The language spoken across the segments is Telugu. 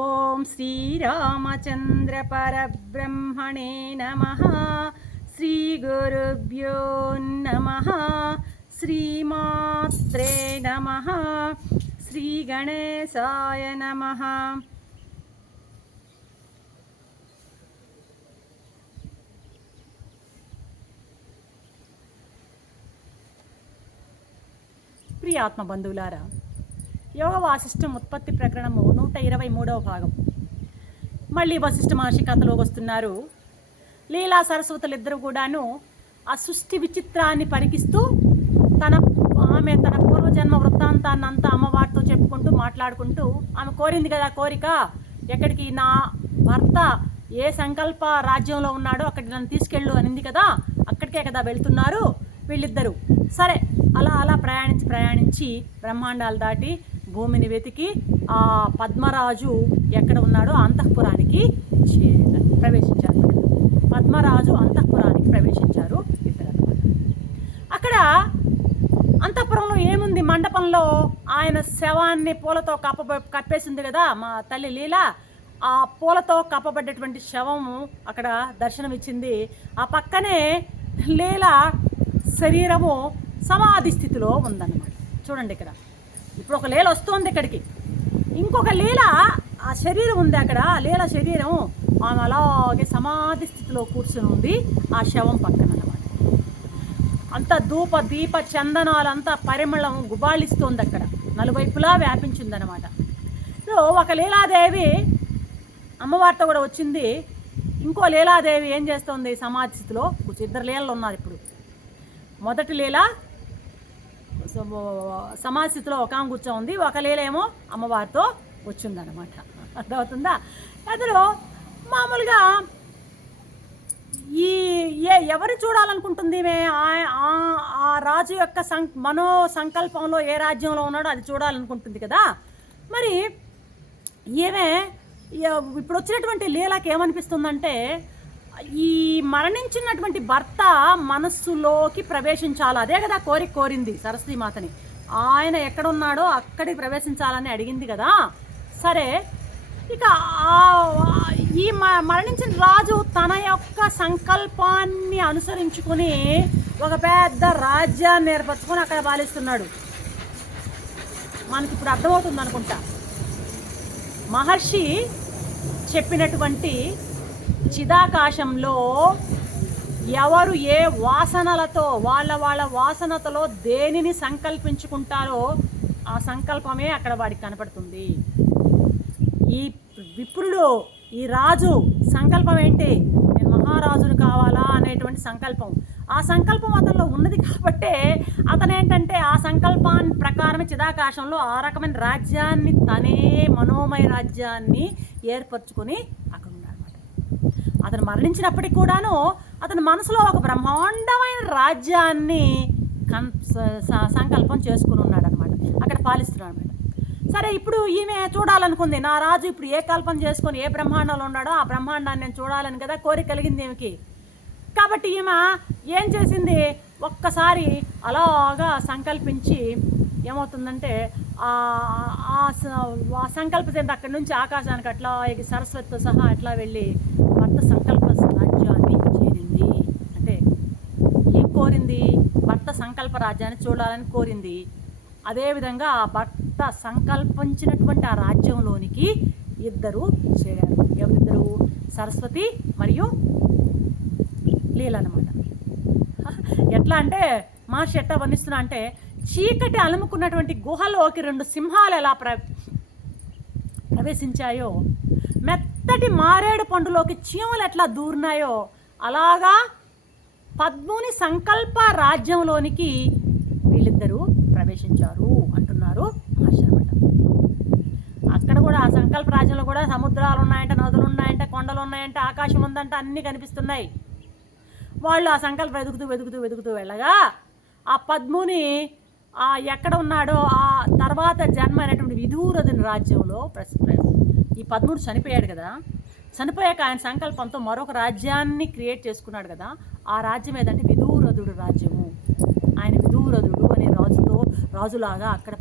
ఓం శ్రీరామచంద్ర పరబ్రహ్మణే నమః. శ్రీ గురుభ్యో నమః. శ్రీమాత్రే నమః. శ్రీ గణేశాయ నమః. ప్రియ ఆత్మబంధువులారా, యోగ వాసిష్ఠం ఉత్పత్తి ప్రకరణము 123వ భాగం. మళ్ళీ వశిష్ఠ మహర్షి కథలోకి వస్తున్నారు. లీలా సరస్వతులిద్దరూ కూడాను ఆ సృష్టి విచిత్రాన్ని పరికిస్తూ ఆమె తన పూర్వజన్మ వృత్తాంతాన్ని అంతా అమ్మవారితో చెప్పుకుంటూ మాట్లాడుకుంటూ, ఆమె కోరింది కదా కోరిక, ఎక్కడికి నా భర్త ఏ సంకల్ప రాజ్యంలో ఉన్నాడో అక్కడికి నన్ను తీసుకెళ్ళు అనింది కదా, అక్కడికే కదా వెళ్తున్నారు వీళ్ళిద్దరూ. సరే, అలా ప్రయాణించి బ్రహ్మాండాలు దాటి భూమిని వెతికి ఆ పద్మరాజు ఎక్కడ ఉన్నాడో అంతఃపురానికి ప్రవేశించారు. పద్మరాజు అంతఃపురానికి ప్రవేశించారు ఇద్దరు. అక్కడ అంతఃపురంలో ఏముంది, మండపంలో ఆయన శవాన్ని పూలతో కప్పేసింది కదా మా తల్లి లీల. ఆ పూలతో కప్పబడ్డటువంటి శవము అక్కడ దర్శనమిచ్చింది. ఆ పక్కనే లీల శరీరము సమాధి స్థితిలో ఉందన్నమాట. చూడండి, ఇక్కడ ఇప్పుడు ఒక లీల వస్తుంది ఇక్కడికి, ఇంకొక లీల ఆ శరీరం ఉంది అక్కడ. ఆ లీల శరీరం ఆమె అలాగే సమాధి స్థితిలో కూర్చుని ఉంది ఆ శవం పక్కన అన్నమాట. అంత ధూప దీప చందనాలంతా పరిమళం గుబాళిస్తోంది అక్కడ, నలువైపులా వ్యాపించిందనమాట. సో ఒక లీలాదేవి అమ్మవారితో కూడా వచ్చింది. ఇంకో లీలాదేవి ఏం చేస్తుంది, సమాధి స్థితిలో ఇద్దరు లీలలు ఉన్నారు ఇప్పుడు. మొదటి లీల సమాధి స్థితిలో ఒక ఆమె కూర్చోంది, ఒక లీల ఏమో అమ్మవారితో వచ్చిందనమాట. అర్థమవుతుందా? అందులో మామూలుగా ఎవరు చూడాలనుకుంటుంది ఆ రాజు యొక్క మనో సంకల్పంలో ఏ రాజ్యంలో ఉన్నాడో అది చూడాలనుకుంటుంది కదా. మరి ఏమే ఇప్పుడు వచ్చినటువంటి లీలకి ఏమనిపిస్తుందంటే, ఈ మరణించినటువంటి భర్త మనస్సులోకి ప్రవేశించాలి, అదే కదా కోరింది సరస్వతీమాతని. ఆయన ఎక్కడున్నాడో అక్కడికి ప్రవేశించాలని అడిగింది కదా. సరే, ఇక ఈ మరణించిన రాజు తన యొక్క సంకల్పాన్ని అనుసరించుకుని ఒక పెద్ద రాజ్యాన్ని ఏర్పరచుకొని అక్కడ పాలిస్తున్నాడు. మనకి ఇప్పుడు అర్థమవుతుంది అనుకుంటా. మహర్షి చెప్పినటువంటి చిదాకాశంలో ఎవరు ఏ వాసనలతో వాళ్ళ వాసనతో దేనిని సంకల్పించుకుంటారో ఆ సంకల్పమే అక్కడ వాడికి కనపడుతుంది. ఈ విప్రుడు, ఈ రాజు సంకల్పం ఏంటి, నేను మహారాజును కావాలా అనేటువంటి సంకల్పం. ఆ సంకల్పం అతనిలో ఉన్నది కాబట్టే అతను ఏంటంటే ఆ సంకల్పాన్ని ప్రకారమే చిదాకాశంలో ఆ రకమైన రాజ్యాన్ని, తనే మనోమయ రాజ్యాన్ని ఏర్పరచుకొని అక్కడ ఉన్నాడు. అతను మరణించినప్పటికి కూడాను అతని మనసులో ఒక బ్రహ్మాండమైన రాజ్యాన్ని సంకల్పం చేసుకుని ఉన్నాడు అనమాట, అక్కడ పాలిస్తున్నాడు అనమాట. సరే, ఇప్పుడు ఈమె చూడాలనుకుంది, నా రాజు ఇప్పుడు ఏ కల్పన చేసుకొని ఏ బ్రహ్మాండంలో ఉన్నాడో ఆ బ్రహ్మాండాన్ని నేను చూడాలని కదా కోరిక కలిగింది ఈమెకి. కాబట్టి ఈమె ఏం చేసింది, ఒక్కసారి అలాగా సంకల్పించి ఏమవుతుందంటే ఆ సంకల్పం అక్కడి నుంచి ఆకాశానికి అట్లా సరస్వతితో సహా అట్లా వెళ్ళి భర్త సంకల్ప రాజ్యాన్ని చేరింది. అంటే ఏం కోరింది, భర్త సంకల్ప రాజ్యాన్ని చూడాలని కోరింది. అదేవిధంగా ఆ భర్త సంకల్పించినటువంటి ఆ రాజ్యంలోనికి ఇద్దరు చేరారు. ఎవరిద్దరు, సరస్వతి మరియు లీల అన్నమాట. ఎట్లా అంటే మహర్షి ఎట్లా వర్ణిస్తున్నా అంటే, చీకటి అలుముకున్నటువంటి గుహలోకి రెండు సింహాలు ఎలా ప్రవేశించాయో, మెత్తటి మారేడు పండులోకి చీమలు ఎట్లా దూరినాయో, అలాగా పద్ముని సంకల్ప రాజ్యంలోనికి వీళ్ళిద్దరూ ప్రవేశించారు అంటున్నారు మహర్షి అనమాట. అక్కడ కూడా ఆ సంకల్ప రాజ్యంలో కూడా సముద్రాలు ఉన్నాయంట, నదులు ఉన్నాయంట, కొండలు ఉన్నాయంట, ఆకాశం ఉందంట, అన్నీ కనిపిస్తున్నాయి. వాళ్ళు ఆ సంకల్పం వెతుకుతూ వెళ్ళగా ఆ పద్ముని ఎక్కడ ఉన్నాడో ఆ తర్వాత జన్మ అయినటువంటి విదూరథుని రాజ్యంలో ఈ పద్ముడు చనిపోయాడు కదా. చనిపోయాక ఆయన సంకల్పంతో మరొక రాజ్యాన్ని క్రియేట్ చేసుకున్నాడు కదా. ఆ రాజ్యం ఏదంటే విదూరథుడు రాజ్యము. ఆయన విదూరథుడు అనే రాజులాగా అక్కడ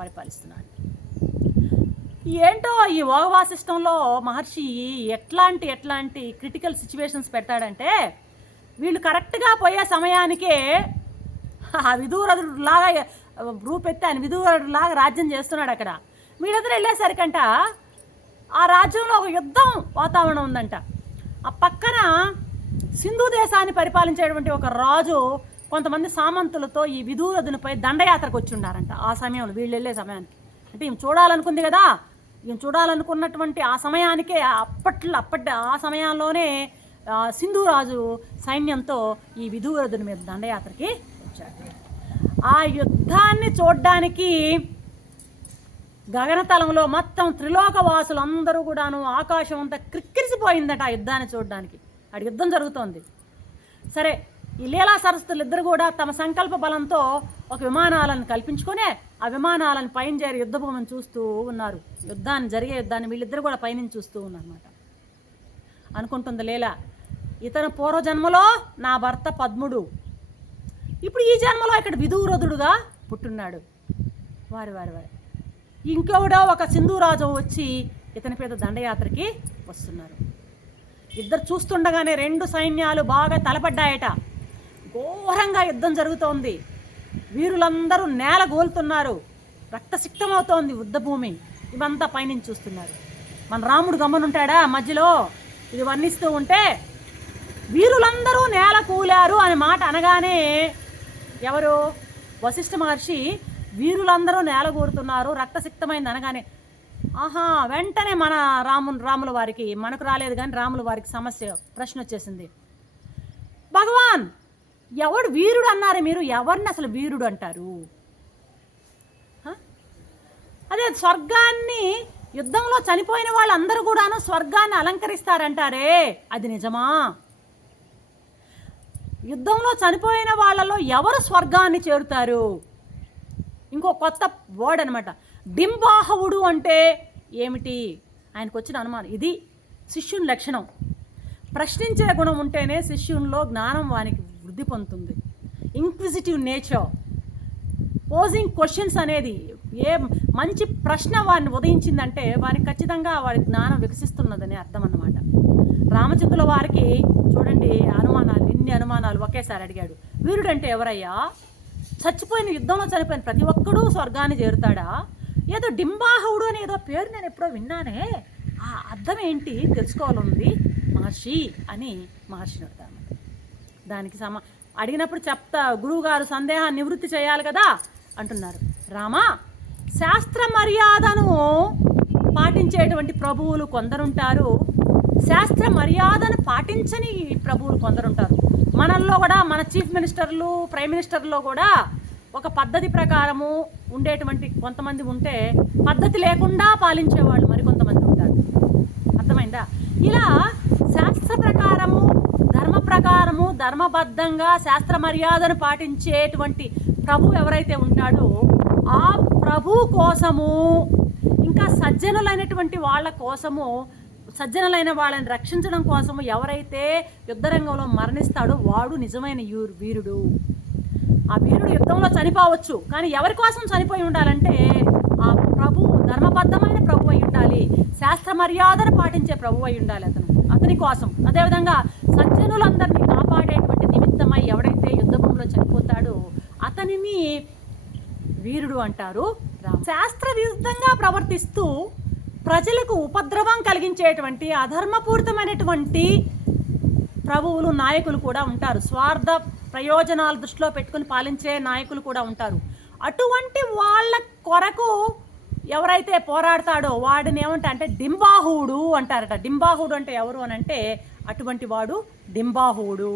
పరిపాలిస్తున్నాడు. ఏంటో ఈ యోగ వాసిష్టంలో మహర్షి ఎట్లాంటి క్రిటికల్ సిచ్యువేషన్స్ పెడతాడంటే, వీళ్ళు కరెక్ట్గా పోయే సమయానికే ఆ విదూరదులాగా రూపెత్తి ఆయన విదూరదులాగా రాజ్యం చేస్తున్నాడు అక్కడ. వీళ్ళిద్దరు వెళ్ళేసరికంట ఆ రాజ్యంలో ఒక యుద్ధం వాతావరణం ఉందంట. ఆ పక్కన సింధు దేశాన్ని పరిపాలించేటువంటి ఒక రాజు కొంతమంది సామంతులతో ఈ విదూరదునిపై దండయాత్రకు వచ్చి ఉన్నారంట. ఆ సమయంలో వీళ్ళు వెళ్ళే సమయానికి, అంటే ఈమె చూడాలనుకుంది కదా, ఈమె చూడాలనుకున్నటువంటి ఆ సమయానికే ఆ సమయంలోనే సింధు రాజు సైన్యంతో ఈ విదూరదుని మీద దండయాత్రకి వచ్చాడు. ఆ యుద్ధాన్ని చూడ్డానికి గగనతలంలో మొత్తం త్రిలోకవాసులు అందరూ కూడాను ఆకాశం అంతా క్రిక్కిరిసిపోయిందట ఆ యుద్ధాన్ని చూడడానికి. అటు యుద్ధం జరుగుతోంది. సరే, ఈ లీలా సరస్వతులు ఇద్దరు కూడా తమ సంకల్ప బలంతో ఒక విమానాలను కల్పించుకొని ఆ విమానాలను పైన చేరి యుద్ధభూమిని చూస్తూ ఉన్నారు. జరిగే యుద్ధాన్ని వీళ్ళిద్దరు కూడా పైనుంచి చూస్తూ ఉన్నారన్నమాట. అనుకుంటుంది లీలా, ఇతను పూర్వజన్మలో నా భర్త పద్ముడు, ఇప్పుడు ఈ జన్మలో ఇక్కడ విదూరదుడుగా పుట్టున్నాడు. వారి ఇంకెవడో ఒక సింధురాజు వచ్చి ఇతని పేద దండయాత్రకి వస్తున్నారు. ఇద్దరు చూస్తుండగానే రెండు సైన్యాలు బాగా తలపడ్డాయట. ఘోరంగా యుద్ధం జరుగుతోంది. వీరులందరూ నేల గోలుతున్నారు. రక్తసిక్తమవుతోంది యుద్ధభూమి. ఇవంతా పైనుంచి చూస్తున్నారు. మన రాముడు గమ్మనుంటాడా మధ్యలో ఇది వర్ణిస్తూ ఉంటే, వీరులందరూ నేల కూలారు అనే మాట అనగానే ఎవరు వశిష్ఠ మహర్షి వీరులందరూ నేల కూరుతున్నారు రక్తసిక్తమైంది అనగానే, ఆహా, వెంటనే మన రాముల వారికి, మనకు రాలేదు కానీ రాముల వారికి ప్రశ్న వచ్చేసింది. భగవాన్, ఎవడు వీరుడు అన్నారు మీరు? ఎవరిని అసలు వీరుడు అంటారు? అదే స్వర్గాన్ని, యుద్ధంలో చనిపోయిన వాళ్ళందరూ కూడాను స్వర్గాన్ని అలంకరిస్తారంటారే, అది నిజమా? యుద్ధంలో చనిపోయిన వాళ్ళలో ఎవరు స్వర్గాన్ని చేరుతారు? ఇంకో కొత్త వర్డ్ అనమాట, డింబాహవుడు అంటే ఏమిటి? ఆయనకు వచ్చిన అనుమానం ఇది. శిష్యుని లక్షణం, ప్రశ్నించే గుణం ఉంటేనే శిష్యునిలో జ్ఞానం వానికి వృద్ధి పొందుతుంది. ఇంక్విజిటివ్ నేచర్, పోజింగ్ క్వశ్చన్స్ అనేది, ఏ మంచి ప్రశ్న వారిని ఉదయించిందంటే వారికి ఖచ్చితంగా వారి జ్ఞానం వికసిస్తున్నదని అర్థం అన్నమాట. రామచంద్రుల వారికి చూడండి ఇన్ని అనుమానాలు ఒకేసారి అడిగాడు. వీరుడు అంటే ఎవరయ్యా? చచ్చిపోయిన యుద్ధంలో చనిపోయిన ప్రతి ఒక్కడూ స్వర్గాన్ని చేరుతాడా? ఏదో డింబాహుడు అని ఏదో పేరు నేను ఎప్పుడో విన్నానే, ఆ అర్థం ఏంటి తెలుసుకోవాలంది మహర్షి అని మహర్షిని అడతాను. దానికి అడిగినప్పుడు గురువుగారు సందేహాన్ని నివృత్తి చేయాలి కదా అంటున్నారు. రామా, శాస్త్ర మర్యాదను పాటించేటువంటి ప్రభువులు కొందరుంటారు, శాస్త్ర మర్యాదను పాటించని ప్రభువులు కొందరుంటారు. మనల్లో కూడా మన చీఫ్ మినిస్టర్లు, ప్రైమ్ మినిస్టర్లో కూడా ఒక పద్ధతి ప్రకారము ఉండేటువంటి కొంతమంది ఉంటే, పద్ధతి లేకుండా పాలించేవాళ్ళు మరికొంతమంది ఉంటారు. అర్థమైందా? ఇలా శాస్త్ర ప్రకారము, ధర్మ ప్రకారము, ధర్మబద్ధంగా శాస్త్ర మర్యాదను పాటించేటువంటి ప్రభు ఎవరైతే ఉంటాడో ఆ ప్రభు కోసము, ఇంకా సజ్జనులైనటువంటి వాళ్ళ కోసము, సజ్జనులైన వాళ్ళని రక్షించడం కోసము ఎవరైతే యుద్ధరంగంలో మరణిస్తాడో వాడు నిజమైన వీరుడు. ఆ వీరుడు యుద్ధంలో చనిపోవచ్చు, కానీ ఎవరి కోసం చనిపోయి ఉండాలంటే ఆ ప్రభు, ధర్మబద్ధమైన ప్రభు అయి ఉండాలి, శాస్త్ర మర్యాదను పాటించే ప్రభు అయి ఉండాలి అతని కోసం. అదేవిధంగా సజ్జనులందరినీ కాపాడేటువంటి నిమిత్తమై ఎవడైతే యుద్ధభూమిలో చనిపోతాడో అతనిని వీరుడు అంటారు. శాస్త్ర విరుద్ధంగా ప్రవర్తిస్తూ ప్రజలకు ఉపద్రవం కలిగించేటువంటి అధర్మపూరితమైనటువంటి ప్రభువులు, నాయకులు కూడా ఉంటారు. స్వార్థ ప్రయోజనాలు దృష్టిలో పెట్టుకుని పాలించే నాయకులు కూడా ఉంటారు. అటువంటి వాళ్ళ కొరకు ఎవరైతే పోరాడతాడో వాడిని అంటే డింబాహువుడు అంటారట. డింబాహుడు అంటే ఎవరు అని అంటే అటువంటి వాడు డింబాహువుడు.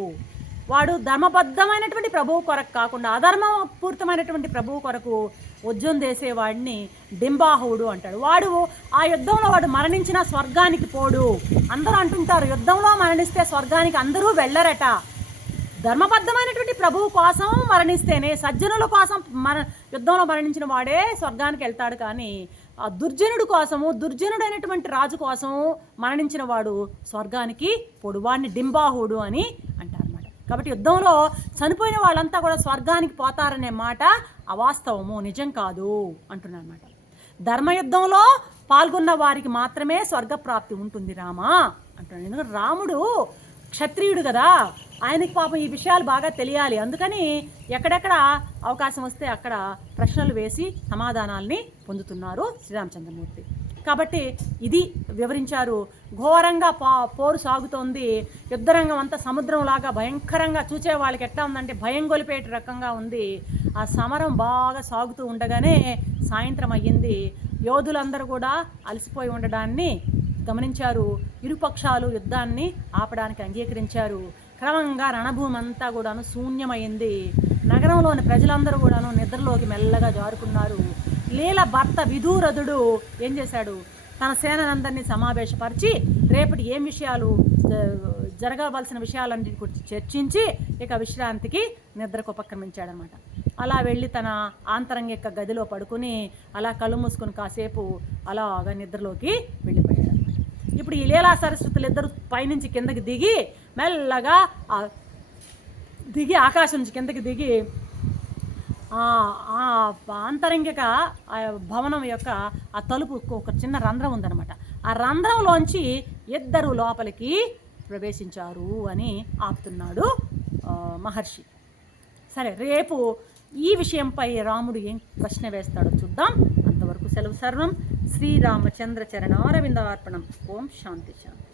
వాడు ధర్మబద్ధమైనటువంటి ప్రభువు కొరకు కాకుండా అధర్మపూరితమైనటువంటి ప్రభువు కొరకు ఉద్యమం చేసేవాడిని డింబాహువుడు అంటాడు. వాడు ఆ యుద్ధంలో వాడు మరణించిన స్వర్గానికి పోడు. అందరూ అంటుంటారు యుద్ధంలో మరణిస్తే స్వర్గానికి అందరూ వెళ్ళరట. ధర్మబద్ధమైనటువంటి ప్రభువు కోసం మరణిస్తేనే, సజ్జనుల కోసం యుద్ధంలో మరణించిన వాడే స్వర్గానికి వెళ్తాడు. కానీ ఆ దుర్జనుడైనటువంటి రాజు కోసం మరణించిన వాడు స్వర్గానికి పోడు. వాడిని డింబాహుడు అని అంటారు అన్నమాట. కాబట్టి యుద్ధంలో చనిపోయిన వాళ్ళంతా కూడా స్వర్గానికి పోతారనే మాట అవాస్తవము, నిజం కాదు అంటున్నారు అన్నమాట. ధర్మయుద్ధంలో పాల్గొన్న వారికి మాత్రమే స్వర్గప్రాప్తి ఉంటుంది రామా అంటాడు. ఎందుకంటే రాముడు క్షత్రియుడు కదా, ఆయనకి పాపం ఈ విషయాలు బాగా తెలియాలి. అందుకని ఎక్కడెక్కడ అవకాశం వస్తే అక్కడ ప్రశ్నలు వేసి సమాధానాల్ని పొందుతున్నారు శ్రీరామచంద్రమూర్తి. కాబట్టి ఇది వివరించారు. ఘోరంగా పోరు సాగుతోంది. యుద్ధరంగం అంతా సముద్రంలాగా భయంకరంగా, చూసే వాళ్ళకి ఎట్లా ఉందంటే భయం గొలిపేట రకంగా ఉంది. ఆ సమరం బాగా సాగుతూ ఉండగానే సాయంత్రం అయ్యింది. యోధులందరూ కూడా అలసిపోయి ఉండడాన్ని గమనించారు. ఇరుపక్షాలు యుద్ధాన్ని ఆపడానికి అంగీకరించారు. క్రమంగా రణభూమి అంతా కూడాను శూన్యమైంది. నగరంలోని ప్రజలందరూ కూడాను నిద్రలోకి మెల్లగా జారుకున్నారు. లీల భర్త విదూరథుడు ఏం చేశాడు, తన సేనందరినీ సమావేశపరిచి రేపటి ఏం విషయాలు జరగవలసిన విషయాలన్నిటి గురించి చర్చించి ఇక విశ్రాంతికి నిద్రకు ఉపక్రమించాడనమాట. అలా వెళ్ళి తన ఆంతరంగిక గదిలో పడుకుని అలా కళ్ళు మూసుకొని కాసేపు అలాగా నిద్రలోకి వెళ్ళిపోయాడు అనమాట. ఇప్పుడు ఈ లీలా సరస్వతులు ఇద్దరు పైనుంచి కిందకి దిగి మెల్లగా ఆకాశం నుంచి కిందకి దిగి ఆంతరంగిక భవనం యొక్క ఆ తలుపు ఒక చిన్న రంధ్రం ఉందన్నమాట. ఆ రంధ్రంలోంచి ఇద్దరు లోపలికి ప్రవేశించారు అని ఆపుతున్నాడు మహర్షి. సరే, రేపు ఈ విషయంపై రాముడు ఏం ప్రశ్న వేస్తాడో చూద్దాం. అంతవరకు సెలవు. సర్వం శ్రీరామచంద్ర చరణారవిందార్పణం. ఓం శాంతి శాంతి.